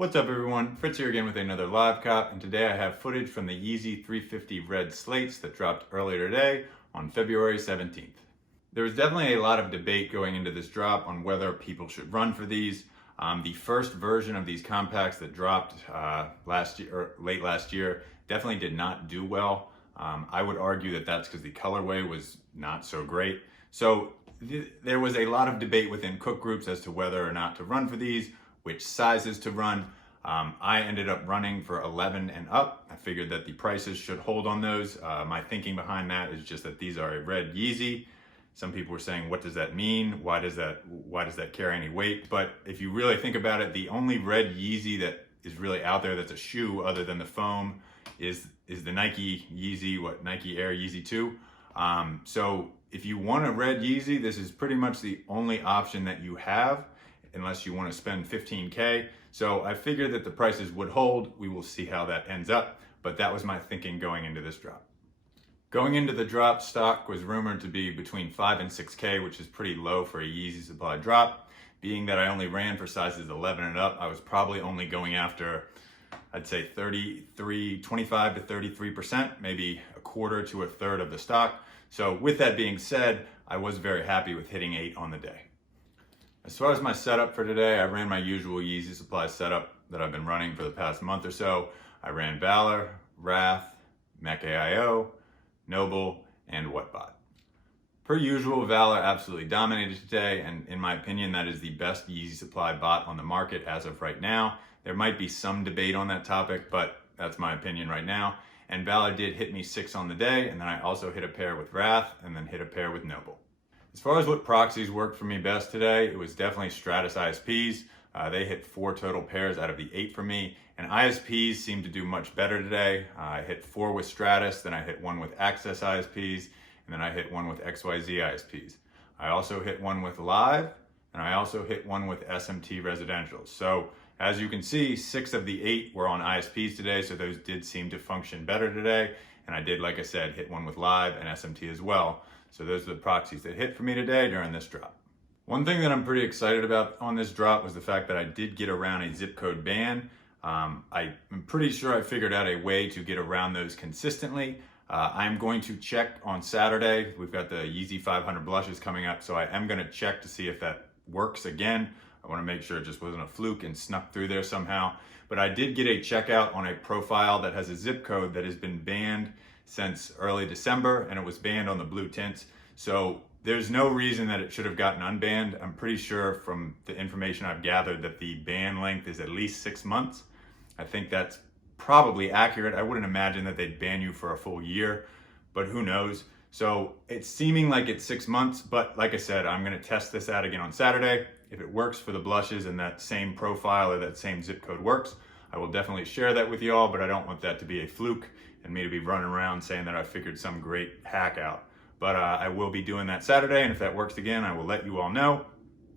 What's up everyone, Fritz here again with another live cop, and today I have footage from the Yeezy 350 Red Slates that dropped earlier today on February 17th. There was definitely a lot of debate going into this drop on whether people should run for these. The first version of these compacts that dropped late last year definitely did not do well. I would argue that that's because the colorway was not so great. So there was a lot of debate within cook groups as to whether or not to run for these, which sizes to run. I ended up running for 11 and up. I figured that the prices should hold on those. My thinking behind that is just that these are a red Yeezy. Some people were saying, what does that mean? Why does that carry any weight? But if you really think about it, the only red Yeezy that is really out there that's a shoe other than the foam is the Nike Yeezy, Nike Air Yeezy 2. So if you want a red Yeezy, this is pretty much the only option that you have, unless you want to spend 15K. So I figured that the prices would hold. We will see how that ends up, but that was my thinking going into this drop. Going into the drop, stock was rumored to be between 5 and 6K, which is pretty low for a Yeezy supply drop. Being that I only ran for sizes 11 and up, I was probably only going after, I'd say 25 to 33%, maybe a quarter to a third of the stock. So with that being said, I was very happy with hitting 8 on the day. As far as my setup for today, I ran my usual Yeezy supply setup that I've been running for the past month or so. I ran Valor, Wrath, Mech AIO, Noble, and Whatbot. Per usual, Valor absolutely dominated today, and in my opinion, that is the best Yeezy supply bot on the market as of right now. There might be some debate on that topic, but that's my opinion right now. And Valor did hit me 6 on the day, and then I also hit a pair with Wrath, and then hit a pair with Noble. As far as what proxies worked for me best today, it was definitely Stratus ISPs. They hit 4 total pairs out of the 8 for me, and ISPs seemed to do much better today. I hit 4 with Stratus, then I hit 1 with Access ISPs, and then I hit 1 with YZY ISPs. I also hit 1 with Live, and I also hit 1 with SMT Residential. So as you can see, 6 of the 8 were on ISPs today, so those did seem to function better today. And I did, like I said, hit 1 with Live and SMT as well. So those are the proxies that hit for me today during this drop. One thing that I'm pretty excited about on this drop was the fact that I did get around a zip code ban. I'm pretty sure I figured out a way to get around those consistently. I'm going to check on Saturday. We've got the Yeezy 500 blushes coming up, so I am going to check to see if that works again. I want to make sure it just wasn't a fluke and snuck through there somehow. But I did get a checkout on a profile that has a zip code that has been banned since early December, and it was banned on the blue tints. So there's no reason that it should have gotten unbanned. I'm pretty sure from the information I've gathered that the ban length is at least 6 months. I think that's probably accurate. I wouldn't imagine that they'd ban you for a full year, but who knows? So it's seeming like it's 6 months, but like I said, I'm gonna test this out again on Saturday. If it works for the blushes and that same profile or that same zip code works, I will definitely share that with you all, but I don't want that to be a fluke and me to be running around saying that I figured some great hack out. But I will be doing that Saturday, and if that works again, I will let you all know.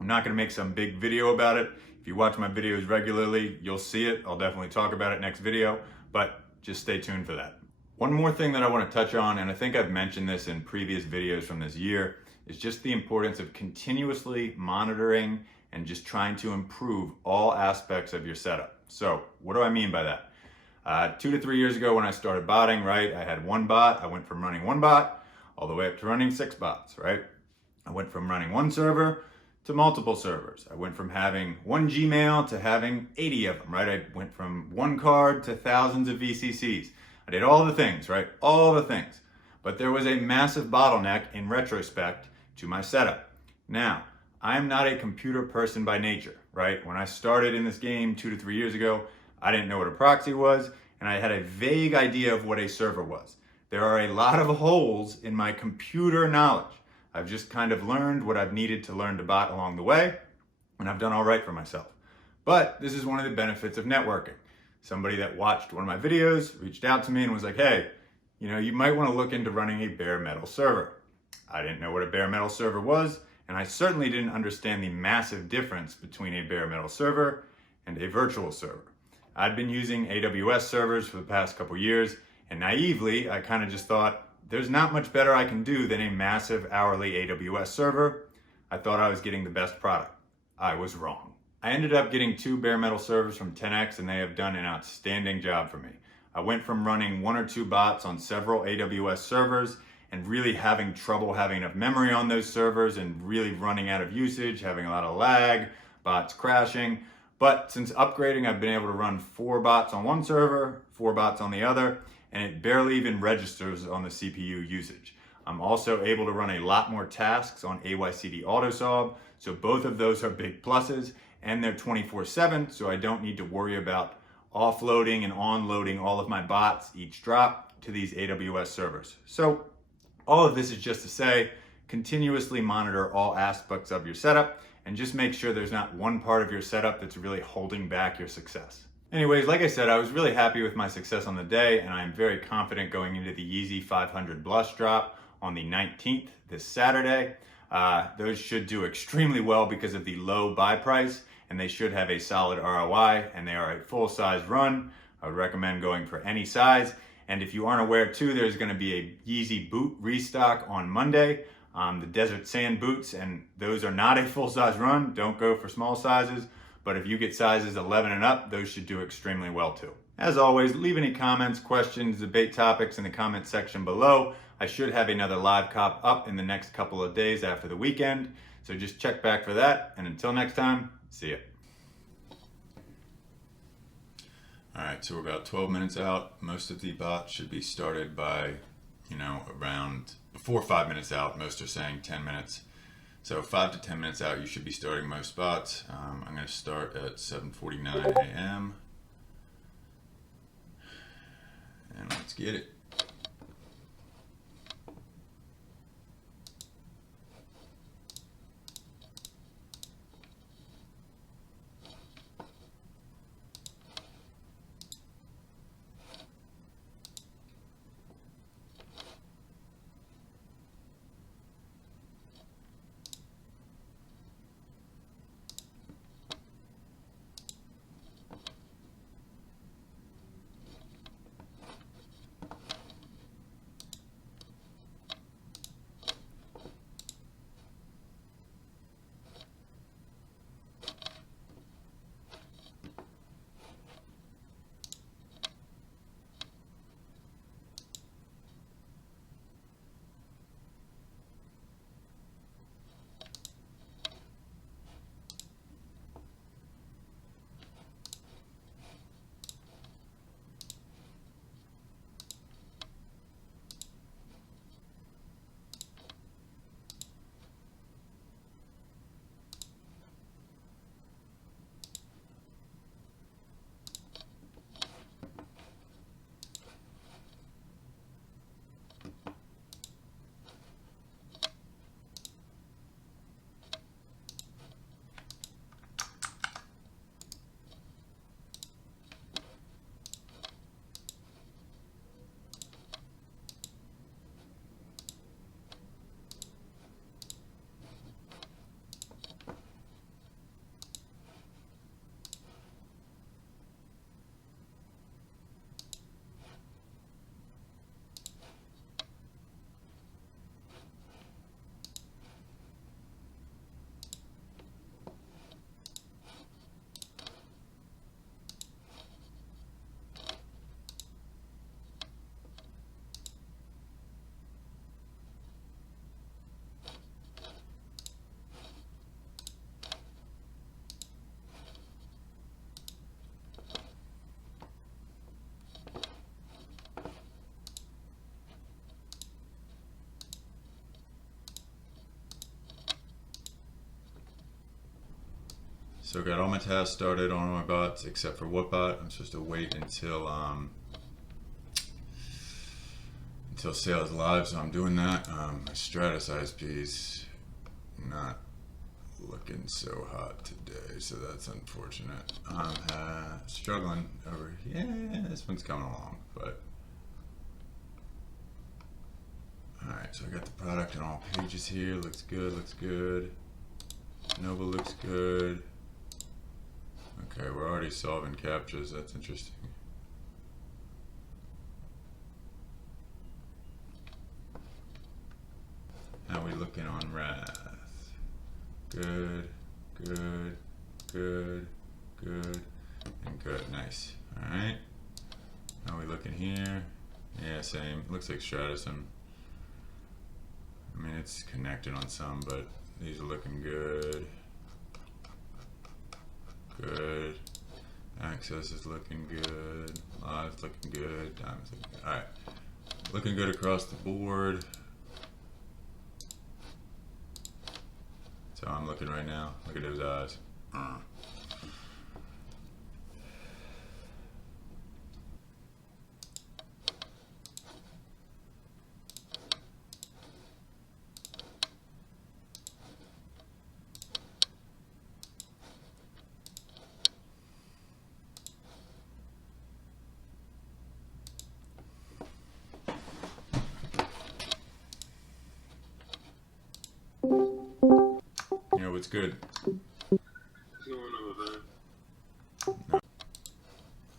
I'm not gonna make some big video about it. If you watch my videos regularly, you'll see it. I'll definitely talk about it next video, but just stay tuned for that. One more thing that I wanna touch on, and I think I've mentioned this in previous videos from this year, is just the importance of continuously monitoring and just trying to improve all aspects of your setup. So what do I mean by that? 2 to 3 years ago when I started botting, right, I had 1 bot. I went from running 1 bot all the way up to running 6 bots, right? I went from running 1 server to multiple servers. I went from having 1 Gmail to having 80 of them, right? I went from 1 card to thousands of VCCs. I did all the things, right? All the things. But there was a massive bottleneck in retrospect to my setup. Now, I am not a computer person by nature, right? When I started in this game 2 to 3 years ago, I didn't know what a proxy was, and I had a vague idea of what a server was. There are a lot of holes in my computer knowledge. I've just kind of learned what I've needed to learn to bot along the way, and I've done all right for myself. But this is one of the benefits of networking. Somebody that watched one of my videos reached out to me and was like, hey, you know, you might want to look into running a bare metal server. I didn't know what a bare metal server was, and I certainly didn't understand the massive difference between a bare metal server and a virtual server. I'd been using AWS servers for the past couple years, and naively, I kind of just thought, there's not much better I can do than a massive hourly AWS server. I thought I was getting the best product. I was wrong. I ended up getting 2 bare metal servers from 10X and they have done an outstanding job for me. I went from running 1 or 2 bots on several AWS servers and really having trouble having enough memory on those servers and really running out of usage, having a lot of lag, bots crashing. But since upgrading, I've been able to run 4 bots on one server, 4 bots on the other, and it barely even registers on the CPU usage. I'm also able to run a lot more tasks on AYCD AutoSolve, so both of those are big pluses, and they're 24/7, so I don't need to worry about offloading and onloading all of my bots each drop to these AWS servers. So all of this is just to say, continuously monitor all aspects of your setup and just make sure there's not one part of your setup that's really holding back your success. Anyways, like I said, I was really happy with my success on the day, and I'm very confident going into the Yeezy 500 Blush drop on the 19th, this Saturday. Those should do extremely well because of the low buy price, and they should have a solid ROI, and they are a full size run. I would recommend going for any size. And if you aren't aware too, there's gonna be a Yeezy boot restock on Monday, the Desert Sand boots, and those are not a full size run. Don't go for small sizes, but if you get sizes 11 and up, those should do extremely well too. As always, leave any comments, questions, debate topics in the comment section below. I should have another live cop up in the next couple of days after the weekend, so just check back for that, and until next time, see ya. All right, so we're about 12 minutes out. Most of the bots should be started by, around 4 or 5 minutes out. Most are saying 10 minutes. So 5 to 10 minutes out, you should be starting most bots. I'm gonna start at 7:49 a.m. And let's get it. So got all my tasks started on all my bots except for what bot. I'm supposed to wait until sales live, so I'm doing that. My Stratus ISP's not looking so hot today, so that's unfortunate. I'm struggling over here. Yeah, this one's coming along, but all right. So I got the product on all pages here. Looks good. Looks good. Nova looks good. Okay, we're already solving captchas. That's interesting. How we looking on Wrath? Good, good, good, good, and good. Nice. All right. How are we looking here? Yeah, same. Looks like stratus. I mean, it's connected on some, but these are looking good. Good. Access is looking good. Live's looking good. Diamond's looking good. All right. Looking good across the board. So I'm looking right now. Look at those eyes. You know what's good? What's going on, man? No.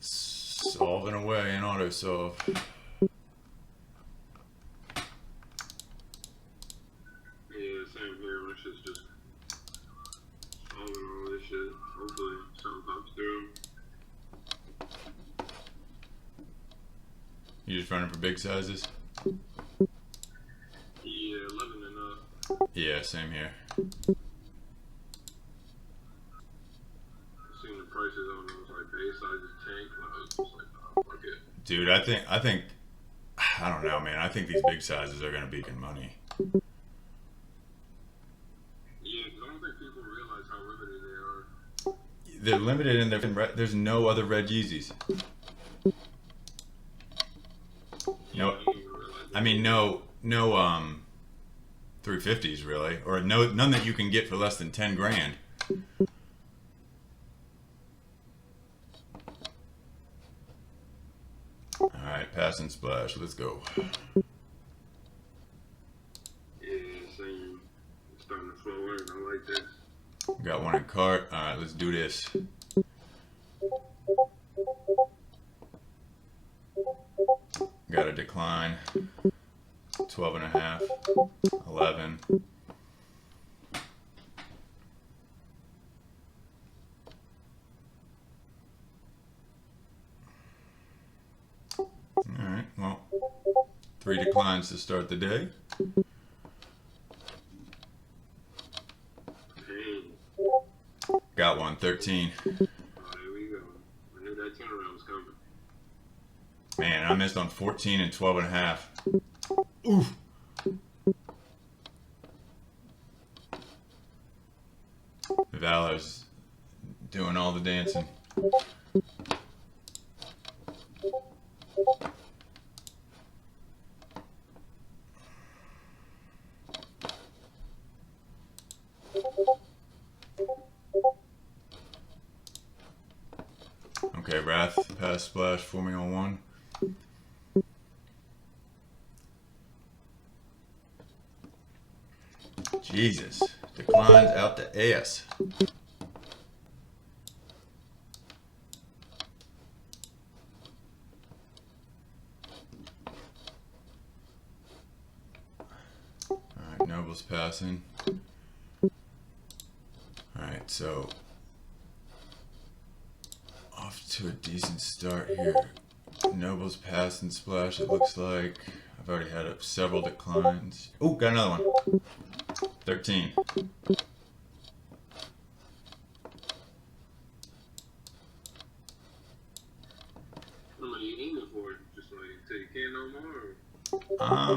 Solving away in auto solve. Yeah, same here. My shit's just solving all this shit. Hopefully something pops through. You just running for big sizes? Yeah, 11 and up. Yeah, same here. Seeing the prices on those like A sizes tank, and I was just like, oh, fuck it. Dude, I don't know, man. I think these big sizes are gonna be good money. Yeah, 'cause I don't think people realize how limited they are. They're limited in there's no other red Yeezys. No, I mean no 350s really, or none that you can get for less than 10 grand. All right, pass and splash. Let's go. Yeah, same. It's starting to flow in. I like this. Got one in cart. All right, let's do this. Got a decline. 12 and a half. 11. All right, well, 3 declines to start the day. Pain. Got one, 13. Oh, there we go. I knew that turnaround was coming. Man, I missed on 14 and 12 and a half. Oof. Valor's doing all the dancing. Okay, Wrath, pass, splash, forming on 1. Jesus, declines out the ass. Alright, Noble's passing. Alright, so off to a decent start here. Noble's pass and splash, it looks like. I've already had up several declines. Oh, got another one. 13. How many you aiming for? Just like till you can't no more? I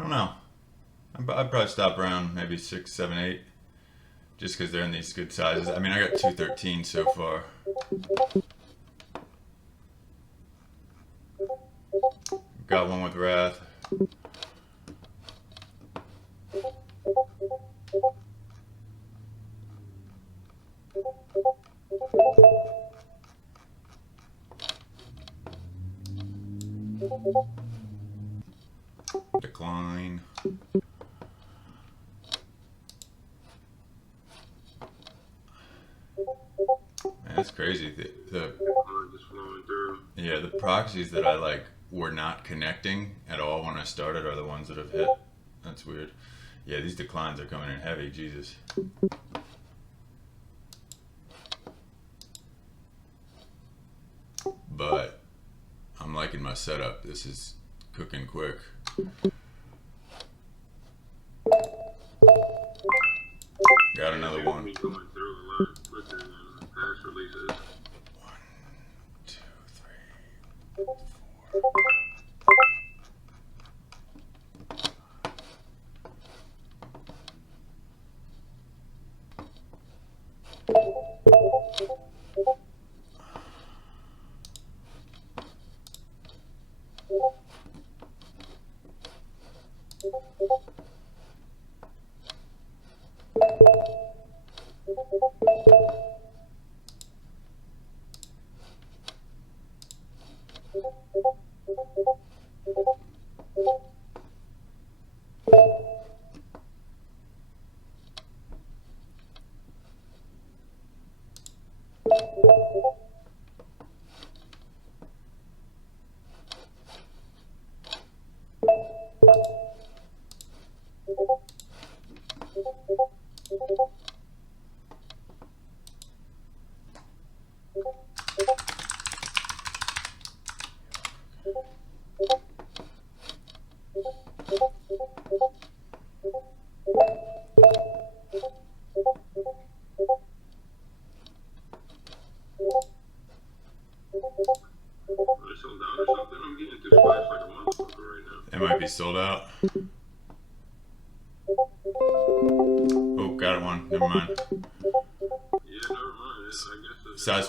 don't know. I'd probably stop around maybe 6, 7, 8. Just because they're in these good sizes. I mean, I got 213 so far. Got one with Wrath. Decline. Man, that's crazy. Yeah, the proxies that I like were not connecting at all when I started are the ones that have hit. That's weird. Yeah, these declines are coming in heavy. Jesus. setup. This is cooking quick. Got another one. Be going through a lot quicker than past releases. 1, 2, 3, 4. It might be sold out. Oh, got one. Never mind. Yeah, never mind. I guess it's Size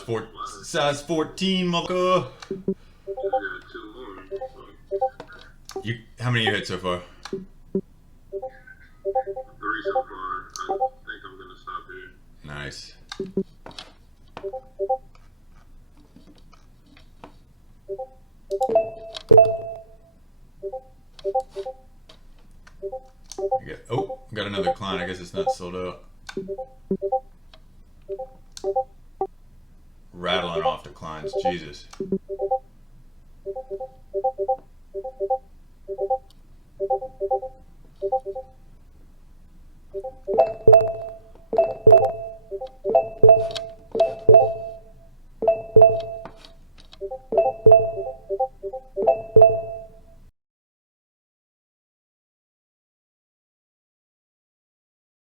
14, motherfucker. I got 2 more. How many you hit so far? 3 so far. I think I'm gonna stop here. Nice. Got another client. I guess it's not sold out. Rattling off the clients. Jesus.